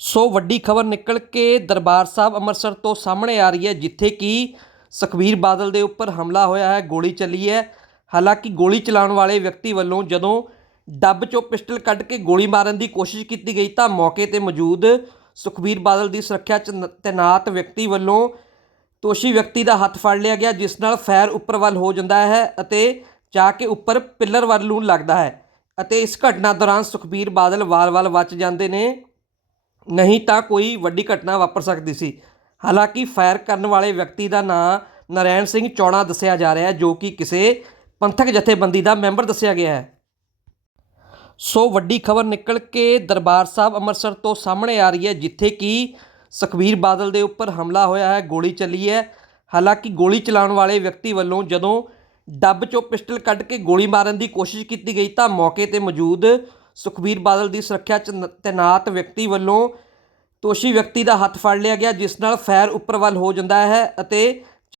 ਸੋ ਵੱਡੀ ਖਬਰ ਨਿਕਲ ਕੇ ਦਰਬਾਰ ਸਾਹਿਬ ਅੰਮ੍ਰਿਤਸਰ ਤੋਂ ਸਾਹਮਣੇ ਆ ਰਹੀ ਹੈ, ਜਿੱਥੇ ਕਿ ਸੁਖਬੀਰ ਬਾਦਲ ਦੇ ਉੱਪਰ ਹਮਲਾ ਹੋਇਆ ਹੈ, ਗੋਲੀ ਚੱਲੀ ਹੈ। ਹਾਲਾਂਕਿ ਗੋਲੀ ਚਲਾਉਣ ਵਾਲੇ ਵਿਅਕਤੀ ਵੱਲੋਂ ਜਦੋਂ ਡੱਬ ਚੋਂ ਪਿਸਟਲ ਕੱਢ ਕੇ ਗੋਲੀ ਮਾਰਨ ਦੀ ਕੋਸ਼ਿਸ਼ ਕੀਤੀ ਗਈ, ਤਾਂ ਮੌਕੇ ਤੇ ਮੌਜੂਦ ਸੁਖਬੀਰ ਬਾਦਲ ਦੀ ਸੁਰੱਖਿਆ 'ਚ ਨ- ਤੈਨਾਤ ਵਿਅਕਤੀ ਵੱਲੋਂ ਦੋਸ਼ੀ ਵਿਅਕਤੀ ਦਾ ਹੱਥ ਫੜ ਲਿਆ ਗਿਆ, ਜਿਸ ਨਾਲ ਫਾਇਰ ਉੱਪਰ ਵੱਲ ਹੋ ਜਾਂਦਾ ਹੈ ਅਤੇ ਜਾ ਕੇ ਉੱਪਰ ਪਿੱਲਰ ਵੱਲ ਨੂੰ ਲੱਗਦਾ ਹੈ। ਅਤੇ ਇਸ ਘਟਨਾ ਦੌਰਾਨ ਸੁਖਬੀਰ ਬਾਦਲ ਵਾਲ-ਵਾਲ ਬਚ ਜਾਂਦੇ ਨੇ। ਨਹੀਂ ਤਾਂ ਕੋਈ ਵੱਡੀ ਘਟਨਾ ਵਾਪਰ ਸਕਦੀ ਸੀ। ਹਾਲਾਂਕਿ ਫਾਇਰ ਕਰਨ ਵਾਲੇ ਵਿਅਕਤੀ ਦਾ ਨਾਂ ਨਰੈਣ ਸਿੰਘ ਚੌੜਾ ਦੱਸਿਆ ਜਾ ਰਿਹਾ ਹੈ, ਜੋ ਕਿ ਕਿਸੇ ਪੰਥਕ ਜਥੇਬੰਦੀ ਦਾ ਮੈਂਬਰ ਦੱਸਿਆ ਗਿਆ ਹੈ। ਸੋ ਵੱਡੀ ਖਬਰ ਨਿਕਲ ਕੇ ਦਰਬਾਰ ਸਾਹਿਬ ਅੰਮ੍ਰਿਤਸਰ ਤੋਂ ਸਾਹਮਣੇ ਆ ਰਹੀ ਹੈ, ਜਿੱਥੇ ਕਿ ਸੁਖਬੀਰ ਬਾਦਲ ਦੇ ਉੱਪਰ ਹਮਲਾ ਹੋਇਆ ਹੈ, ਗੋਲੀ ਚੱਲੀ ਹੈ। ਹਾਲਾਂਕਿ ਗੋਲੀ ਚਲਾਉਣ ਵਾਲੇ ਵਿਅਕਤੀ ਵੱਲੋਂ ਜਦੋਂ ਡੱਬ ਚੋਂ ਪਿਸਟਲ ਕੱਢ ਕੇ ਗੋਲੀ ਮਾਰਨ ਦੀ ਕੋਸ਼ਿਸ਼ ਕੀਤੀ ਗਈ, ਤਾਂ ਮੌਕੇ ਤੇ ਮੌਜੂਦ ਸੁਖਬੀਰ ਬਾਦਲ ਦੀ ਸੁਰੱਖਿਆ 'ਚ ਨ- ਤੈਨਾਤ ਵਿਅਕਤੀ ਵੱਲੋਂ ਦੋਸ਼ੀ ਵਿਅਕਤੀ ਦਾ ਹੱਥ ਫੜ ਲਿਆ ਗਿਆ, ਜਿਸ ਨਾਲ ਫਾਇਰ ਉੱਪਰ ਵੱਲ ਹੋ ਜਾਂਦਾ ਹੈ ਅਤੇ